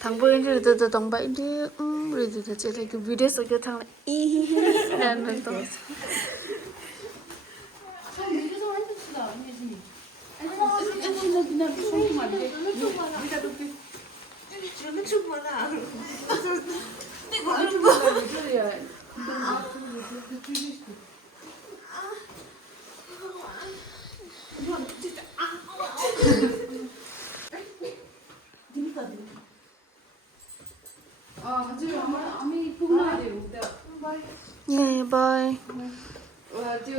thằng bơi rồi từ tầng 7 đi rồi từ chơi lại cái video sau cái thằng y nên là tôi yeah bye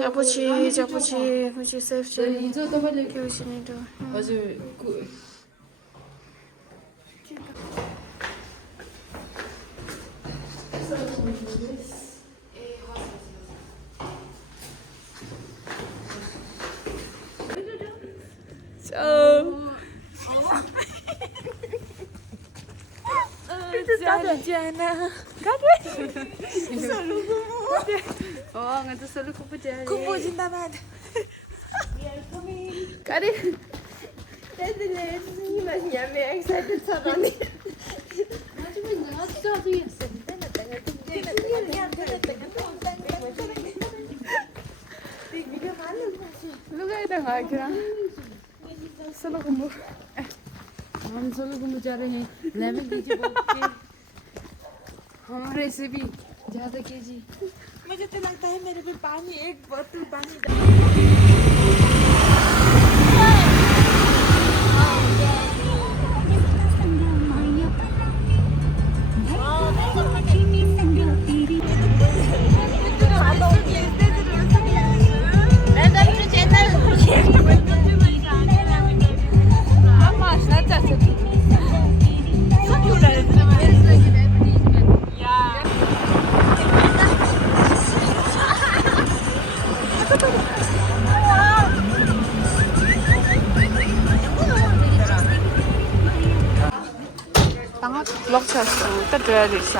아버지 아버지 safe journey 교신이도 맞아요. Jana. Oh, ngantuk selalu kupu jari. Kupu cinta banget. Kari. Tadi ini masih nyampe excited sama nih. Lu kayak dah nggak kira. Selalu kumpul. हम सब लोग घूम जा रहे हैं लेमन दीजिए बोल के हमारे से भी ज्यादा केजी मुझे तो लगता है मेरे पे पानी एक बोतल पानी vlog 쳤어. 떠들어야 되죠.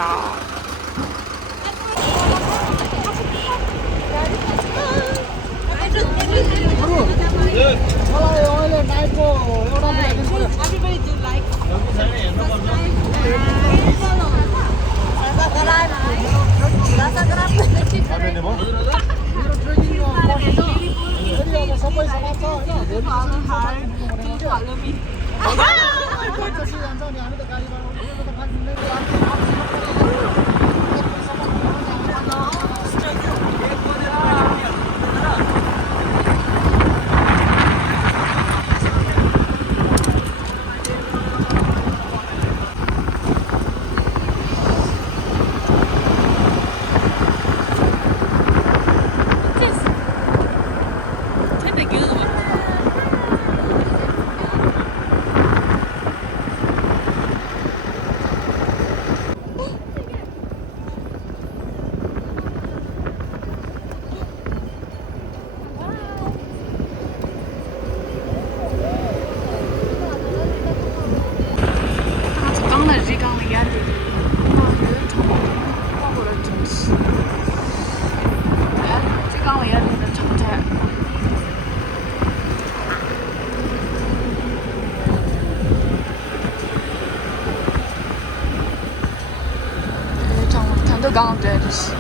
가운데지.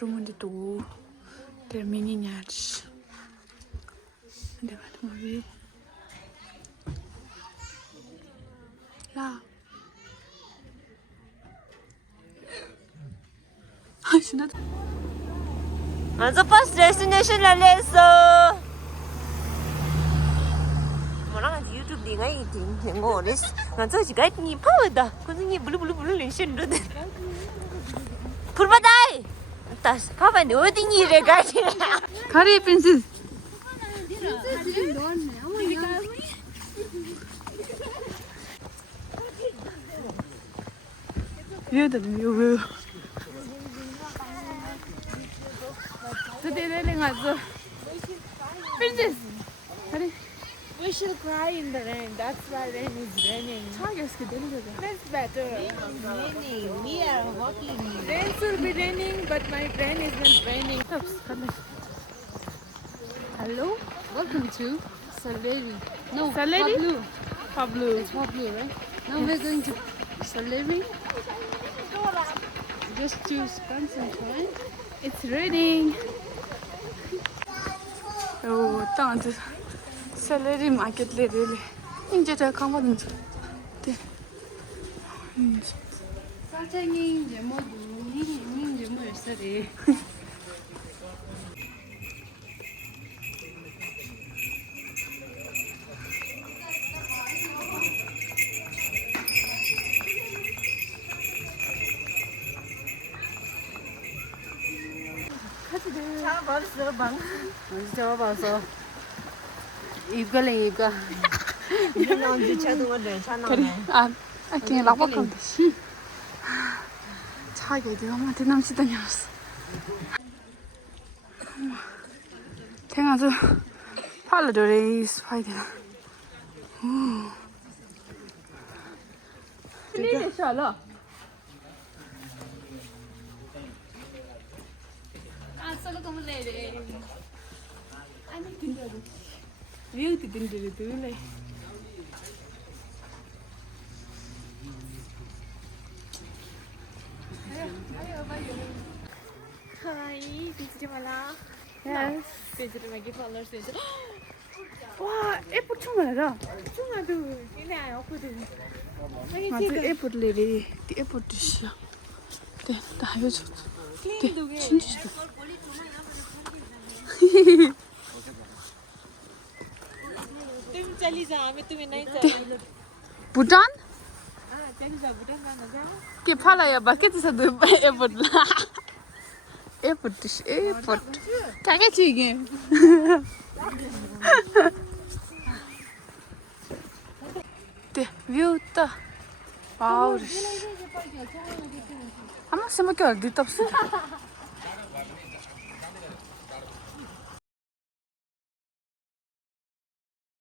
Rumah itu termininya. Dekat mobil. Lah. 먼저 버스 데스티네이션 날렸어. 뭐랑 유튜브 네가 이긴 거 어렸어. 먼저 지가 니 파워다. 그중에 블루블루블루 렌션도 돼. 불바다이. 다시 파바니 어디니 이래 가지. 가리 펜스. 뷰도 뷰. Today they are princess. We should cry in the rain. That's why rain is raining. That's better. Raining. We are walking. Rain should be raining, but my train is not raining. Hello, welcome to Salveri. No, Salveri? Pablo. Pablo. It's Pablo, right? Now we're going to Salveri. Just to spend some time. It's raining. Oh, thanks. Salary market really. 이제 다 가봤는데. 네. 사장님 이제 뭐 눈이 이제 뭐 열살이. 잡았어 방. 어디 잡아봐서 입갈래 입가. 이런 언제 자동으로 차나. 아, 그냥 락박하면 되지. 차게 내가 엄마한테 남시다니 알았어. 탱아서 팔로도레이 스파이더나. 네, 샤라. 아, solo como le. 아니 근데도 위에도 근데도 왜? Hi, visitor Mala. Yes. Visitor Maggie followers. 와, 에포 충분하다. 중아도 이내 없거든. 맞아, 에포들이 에포들이야. 네, 나 해줘. 네, 진짜. तुम चली जा हमें तुम्हें नहीं चाहिए 부단? चली जा बुढ़ा ना जा के 팔아야 마켓에서도 에포들. 에포들, 에포. 가게지 이게. 네, 뷰다. 와우. 아마 세먹기 어디 없어.